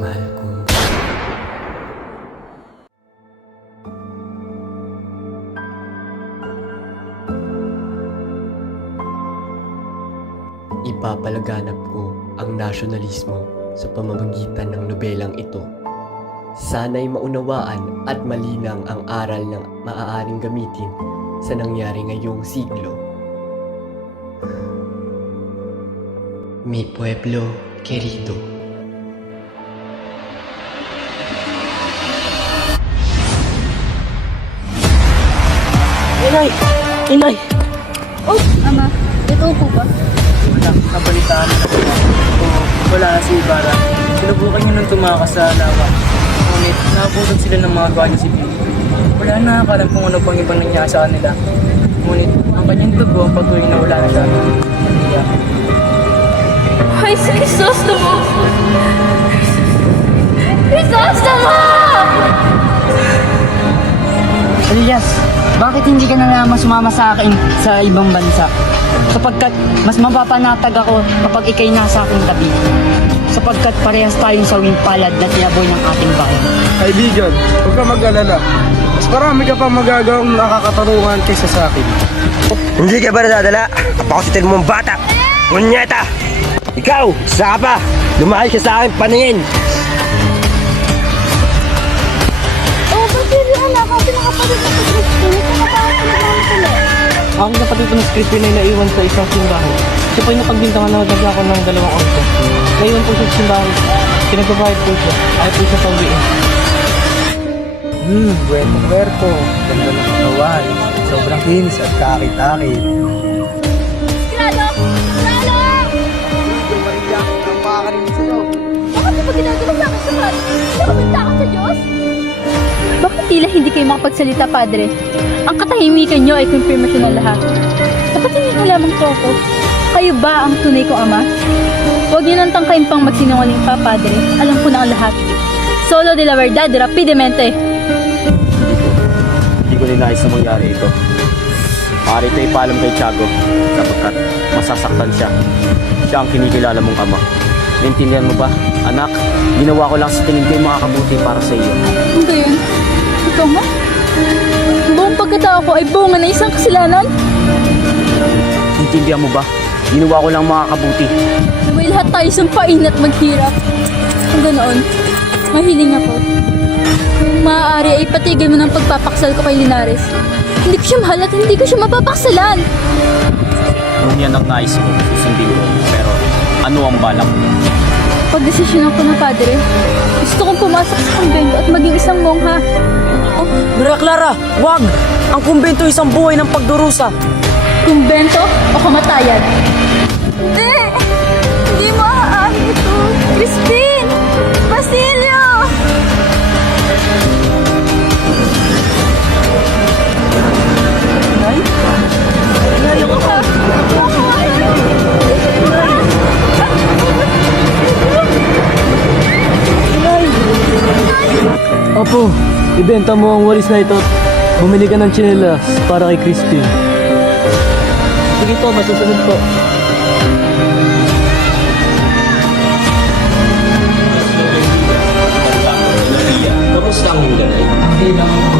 Mahal kong ipapalaganap ko ang nasyonalismo sa pamamagitan ng nobelang ito. Sana'y maunawaan at malinang ang aral na maaaring gamitin sa nangyari ngayong siglo. Mi pueblo querido. Inay! Inay! Oh, Ama, ito po ba? Wala, nabalitaan na ko. Wala na si Ibarra. Sinubukan niya nung tumakas sa lawa. Ngunit, nabutot sila ng mga gwanyo civil. Wala na nakakalam kung ano pang ibang nangyari sa kanila. Ngunit, ang kanyang dugo ang patuloy na wala na siya. Kaya, Ay, si Crisostomo! Crisostomo! Elias, bakit hindi ka na lamang sumama sa akin sa ibang bansa? Sapagkat mas mapapanatag ako kapag ikay nasa aking tabi. Sapagkat parehas tayong sawing palad na tinaboy ng ating bayan. Kaibigan, huwag ka mag-alala. Mas marami ka pang magagawang nakakatarungan kaysa sa akin. Hindi ka ba nadadala? Kapakasitin mong bata! Munyeta! Ikaw! Isa ka pa! Lumahal ka sa akin paningin! Oh, ba't yun anak? Ang pinakapatid na si Cristo. Ito na parang pinagmamasala. aking kapatid ko na script ay naiwan sa isang simbahan. Siya po ay napagbintangan na nagdagla ko ng 2 angko. Ngayon po sa simbahan, pinagbabayad po siya. Ay po siya pauwiin. Bueno puerto. Ganda ng katawan. Sobrang kinis at kakit-akit. Grado! Grado! Yung Maria, ang makakarinig sa'yo. Bakit mo ba ginagawa sa akin, Sapat? Hindi ako bintaka sa Diyos? Bakit tila hindi kayo makapagsalita, Padre? Ang katahimikan nyo ay konfirmasyon ng lahat. Dapat hindi na lamang po ako. Kayo ba ang tunay kong ama? Huwag niyo nang tangkain pang magsinungaling pa, Padre. Alam ko na ang lahat. Solo de la verdad, rapidamente. Hindi ko ninais na mangyari ito. Maaari ito ipaalam kay Tiago sapagkat masasaktan siya. Siya ang kinikilala mong ama. Naintindihan mo ba? Anak, ginawa ko lang sa tingin ko yung makakabuti para sa iyo. Ano yun? Ikaw nga? Ang buong pagkatao ko ay bunga na isang kasalanan? Naintindihan mo ba? Ginawa ko lang makakabuti. Naway lahat tayo sumpain at maghirap. Kung ganoon, mahiling ako. Kung maaari ay patigil mo ng pagpapaksal ko kay Linares. Hindi ko siya mahal at hindi ko siya mapapaksalan. Kung yan ang nais mo, susundin ko. Pero ano ang balak mo? Pagdesisyonan ko na, Padre. Gusto kong pumasok sa kumbento at maging isang mongha. Maria Clara, wag! Ang kumbento isang buhay ng pagdurusa. Kumbento o kamatayan? Hindi! Hindi mo aaamin ito! Crispin! Basilio! Nay? Ano ko ba? Apo, ibenta mo ang walis na ito at bumili ka ng tsinelas para kay Crispin. Sige po, masusunod po. Kamusta ang iyong ganay? Okay lang ako.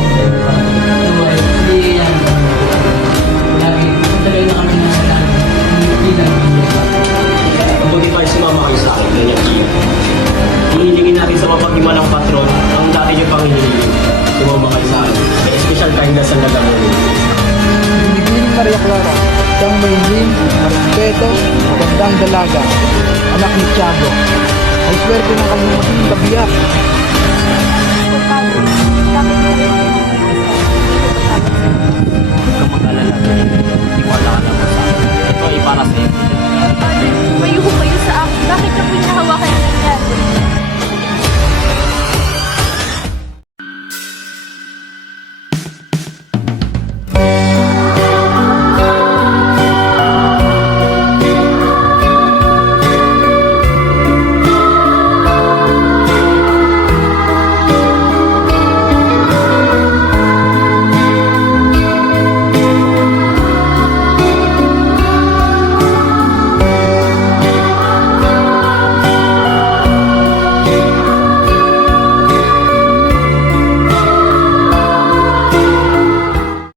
Hindi yan. Lagi, tuloy na kami ng salamat. Hindi lang. Kapag tayo sumama kayo sa akin, ganyan iyo. Hihilingin natin sa mapaghimalang patron ang dati niyo pang hihilingin. Sumama kayo sa akin. May special kindness ang nagamunin. Pinipiling Maria Clara. Siyang mahiling, respeto, magandang dalaga. Anak ni Tiago. Ay swerte ng kanyang maging kabiyak. Huwag kang mag-alala. Tiwala ka naman sa akin. Ito ay para sa iyo. May